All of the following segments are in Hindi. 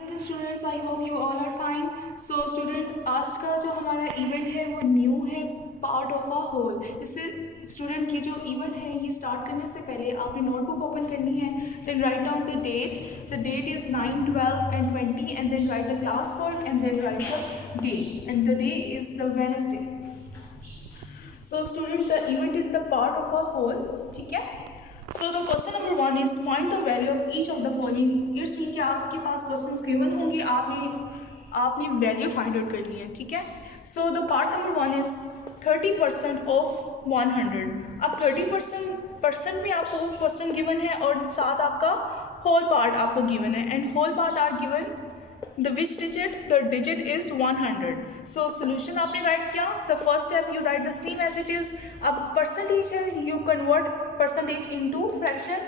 Students, I hope you all are fine. So student, आज का जो हमारा इवेंट है वो न्यू है, पार्ट ऑफ अ होल. इससे स्टूडेंट की जो इवेंट है ये स्टार्ट करने से पहले आपने नोटबुक ओपन करनी है. Then write down the date is 9, 12 and 20 and then write the class work and then write the day, and the day is the Wednesday. So student, the event is the part of a whole. ठीक है. So the question number 1 is find the value of each of the following. It's mean कि आपके पास क्वेश्चंस गिवन होंगे, आपने वैल्यू फाइंड आउट करनी है. ठीक है. So the part number 1 is 30% of 100. अब 30% में आपको क्वेश्चन गिवन है और साथ आपका होल पार्ट आपको गिवन है, and whole part are given the which digit, the digit is 100. So solution आपने राइट किया. The first step you write the same as it is. अब percentage है, you convert percentage into fraction.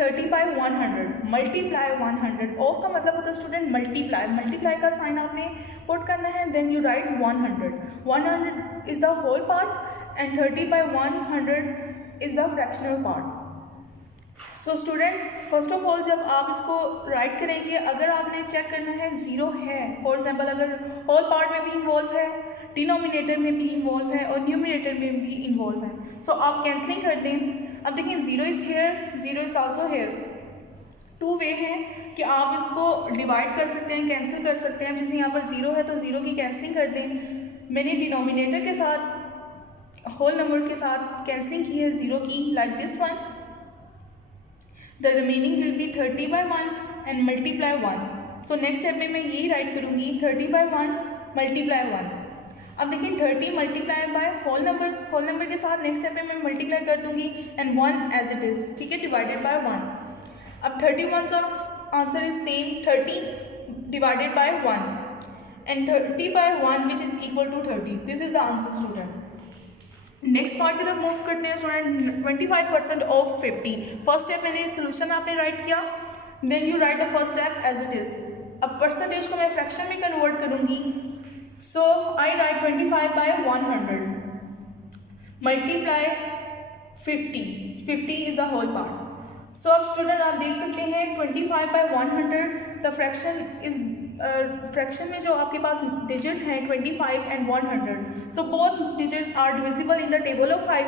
30 by 100 multiply 100. Of का मतलब होता है स्टूडेंट मल्टीप्लाई का साइन आपने पुट करना है. Then you write 100 is the whole part and 30 by 100 is the fractional part. So student, first of all जब आप इसको राइट करेंगे, अगर आपने चेक करना है ज़ीरो है, फॉर एग्जांपल अगर होल पार्ट में भी इन्वॉल्व है, डिनोमिनेटर में भी इन्वॉल्व है और न्यूमिनेटर में भी इन्वॉल्व है, सो आप कैंसलिंग कर दें. अब देखिए, zero is here, zero is also here. Two way हैं कि आप इसको डिवाइड कर सकते हैं, कैंसिल कर सकते हैं. जैसे यहाँ पर ज़ीरो है तो ज़ीरो की कैंसलिंग कर दें. मैंने डिनोमिनेटर के साथ होल नंबर के साथ कैंसलिंग की है ज़ीरो की, like this one. The remaining will be 30 by 1 and multiply 1. So next step में मैं यही राइट करूँगी, 30 by 1 multiply 1. अब देखिए 30 multiply by होल नंबर के साथ नेक्स्ट स्टेप में मैं मल्टीप्लाई कर दूँगी एंड 1 एज इट इज़. ठीक है, डिवाइडेड बाय 1. अब 31 का answer is same, 30 divided by 1 and 30 by 1 which is equal to 30. This is the answer student. Next part की तरफ मूव करते हैं स्टूडेंट. 25% ऑफ 50. फर्स्ट स्टेप मैंने सोल्यूशन आपने राइट किया, then you write the first step as it is. अब परसेंटेज को मैं फ्रैक्शन में कन्वर्ट करूंगी. So I write 25 by 100 multiply 50 is the whole part. So अब स्टूडेंट आप देख सकते हैं 25 by 100 द फ्रैक्शन में जो आपके पास डिजिट हैं 25 and 100. So both digits are divisible in the table of 5.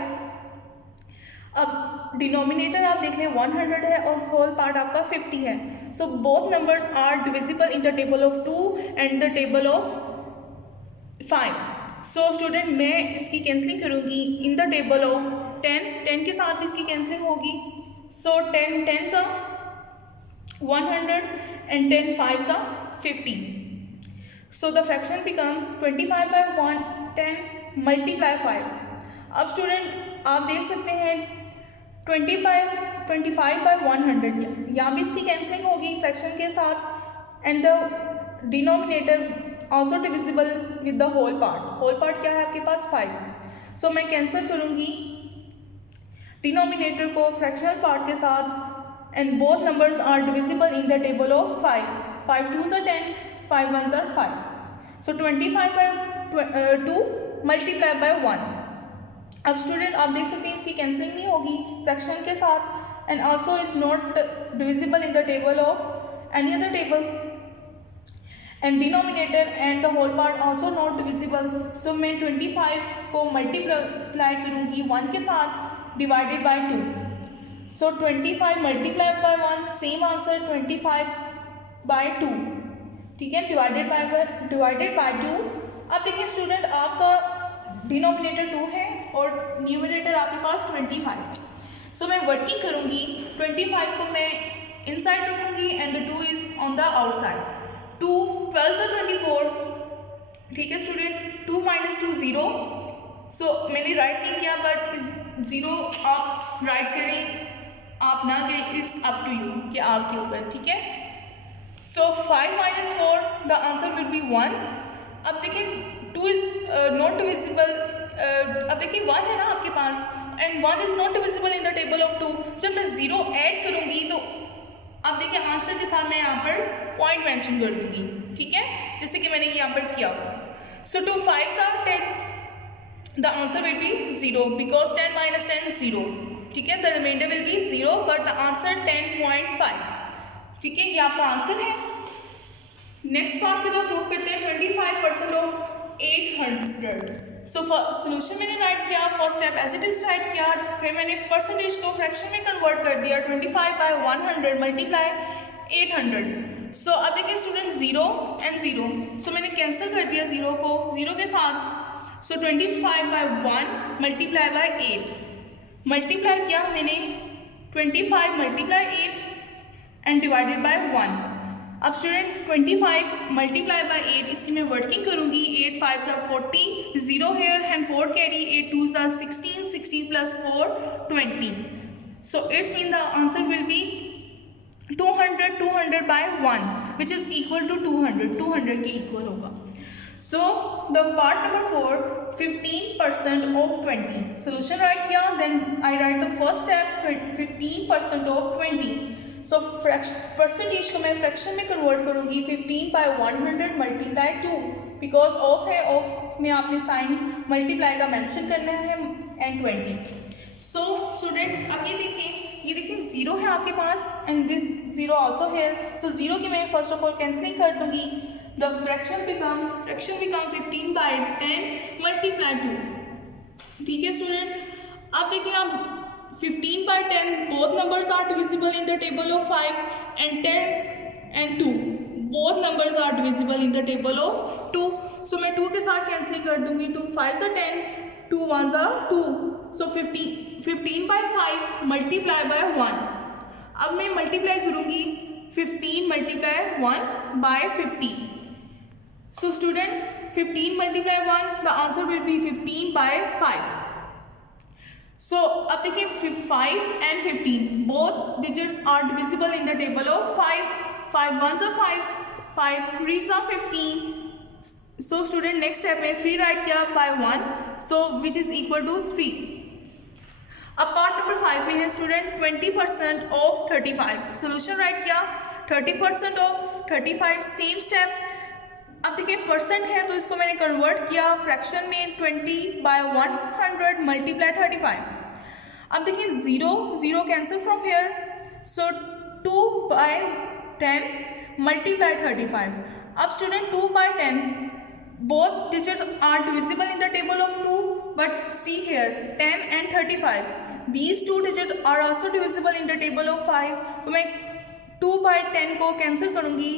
अब डिनोमिनेटर आप देख लें 100 है और होल पार्ट आपका 50 है. So both numbers are divisible in the table of 2 and the table of 5. So student, मैं इसकी कैंसलिंग करूँगी इन द टेबल ऑफ 10 के साथ भी इसकी कैंसलिंग होगी. सो 10 10s are 100 and 10 5s are 50. So the fraction become 25 by 110 multiply 5. अब स्टूडेंट आप देख सकते हैं 25 by 100, यहाँ भी इसकी कैंसलिंग होगी फ्रैक्शन के साथ and the denominator also divisible with the whole part. Whole part क्या है आपके पास 5. सो मैं कैंसिल करूँगी डिनोमिनेटर को फ्रैक्शनल पार्ट के साथ and both numbers are divisible in the table of 5. 5 2s are 10, 5 1s are 5. So 25 by 2 multiply by 1. अब स्टूडेंट आप देख सकते हैं इसकी कैंसलिंग नहीं होगी फ्रैक्शन के साथ and also is not divisible in the table of any other table and denominator and the whole part also not divisible. So मैं 25 को मल्टीप्लाई करूँगी 1 के साथ divided by 2. So 25 multiply by 1 same answer 25 by 2. ठीक है, डिवाइडेड बाय 2. अब देखिए स्टूडेंट, आपका डिनोमिनेटर 2 है और न्यूमरेटर आपके पास 25. सो मैं वर्किंग करूँगी, 25 को मैं इनसाइड रखूँगी and the 2 is on the outside. 2 12 are 24. ठीक है स्टूडेंट, 2 minus 2 0. सो मैंने राइट नहीं किया, बट इस 0 आप राइट करें आप ना करें, इट्स अप टू यू कि आपके ऊपर. ठीक है. सो 5 minus 4 the answer will B 1. अब देखिए 2 इज नॉट डिविजिबल. अब देखिए 1 है ना आपके पास and 1 is not divisible in the table of 2. जब मैं 0 ऐड करूँगी तो अब देखिए आंसर के साथ मैं यहाँ पर पॉइंट मेंशन कर दूँगी. ठीक है, जैसे कि मैंने यहाँ पर किया. So 2 5s are 10. The answer will be 0 because 10 minus 10 0. ठीक है, the remainder will be 0 but the answer 10.5. ठीक है, ये आपका आंसर है. नेक्स्ट पार्ट की तरफ मूव करते हैं। 25% ऑफ 800। सो सोल्यूशन मैंने राइट किया, first step as it is write किया, फिर मैंने परसेंटेज को फ्रैक्शन में कन्वर्ट कर दिया। 25/100 मल्टीप्लाई 800। सो अब देखिए स्टूडेंट 0 एंड 0, सो मैंने कैंसिल कर दिया 0 को 0 के साथ। सो 25/1 मल्टीप्लाई बाय 8, मल्टीप्लाई किया मैंने 25 मल्टीप्लाई 8 एंड डिवाइडेड बाय 1। अब स्टूडेंट 25 मल्टीप्लाई बाय 8, इसकी मैं वर्किंग करूँगी। 8 5 are 40, 0 here and 4 carry, 8 2s are 16, 16 plus 4 20. So it's mean the answer will be 200 by 1 which is equal to 200 के equal होगा। So the part number 4, 15% of 20, solution write किया, then I write the first step 15% of 20। So percentage को मैं फ्रैक्शन में कन्वर्ट करूँगी। 15/100 मल्टीप्लाई 2, बिकॉज ऑफ है, ऑफ में आपने साइन मल्टीप्लाई का मेंशन करना है एंड 20। सो स्टूडेंट अब ये देखिए 0 है आपके पास एंड दिस 0 ऑल्सो है। सो 0 की मैं फर्स्ट ऑफ ऑल कैंसिलिंग कर दूँगी। The fraction become 15/10 multiply 2। ठीक है स्टूडेंट, अब देखिए आप 15/10 both numbers are divisible in the table of 5 and 10 and 2 both numbers are divisible in the table of 2। so मैं 2 के साथ कैंसिलिंग कर दूंगी। 2 5s are 10, 2 1s are 2, so 15/5 multiply by 1। अब मैं मल्टीप्लाई करूँगी 15 multiply 1 by 50। so student 15 multiply 1, the answer will be 15/5। So अब देखिए 5 and 15 both digits are divisible in the table of 5। 5 1s are 5, 5 3s are 15। So student next step में 3 राइट किया by 1, so which is equal to 3। अब पार्ट नंबर 5 में है स्टूडेंट 20% ऑफ 35। सोल्यूशन राइट किया 30% ऑफ 35, सेम स्टेप। अब देखिए परसेंट है तो इसको मैंने कन्वर्ट किया फ्रैक्शन में। 20/100 मल्टीप्लाई 35। अब देखिए 0 cancel from here, so 2/10 multiply 35। अब student 2/10 both digits are divisible in the table of 2, but see here 10 and 35, these two digits are also divisible in the table of 5। तो मैं 2/10 को कैंसिल करूँगी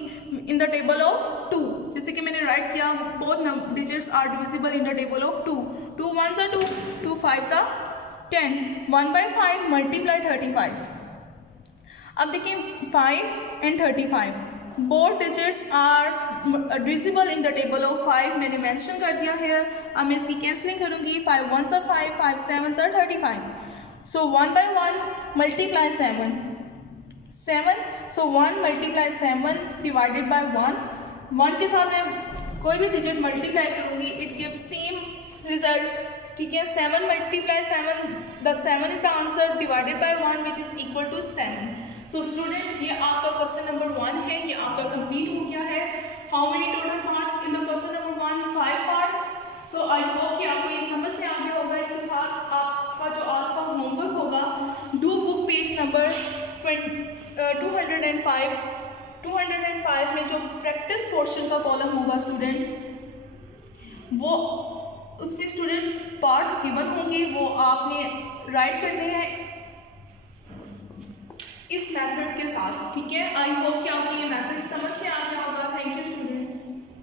इन द टेबल ऑफ 2, जैसे कि मैंने राइट किया both digits are divisible in the table of 2। 2 1s are 2, 2 5s are 10, 1/5 multiply 35। अब देखिए 5 and 35 both digits are divisible in the table of 5, मैंने मेंशन कर दिया है। अब मैं इसकी कैंसिलिंग करूँगी। 5 1s are 5, 5 7s are 35, so 1/1 multiply 7, so 1 multiply 7 divided by 1 के साथ मैं कोई भी डिजिट मल्टीप्लाई करूँगी, इट गिव सेम रिजल्ट। ठीक है, 7 multiply 7, the 7 is the answer divided by 1 which is equal to 7। So student ये आपका क्वेश्चन नंबर 1 है, ये आपका कंप्लीट हो गया है। How many total parts in the question number 1? 5 parts. So I hope कि आपको ये समझ में आ गया होगा। इसके साथ आपका जो आज का होमवर्क होगा, डू बुक पेज नंबर 205 में जो प्रैक्टिस पोर्शन का कॉलम होगा स्टूडेंट, वो उसमें स्टूडेंट पार्ट्स गिवन होंगे, वो आपने राइट करने हैं इस मेथड के साथ। ठीक है, आई होप कि आपको ये मेथड समझ में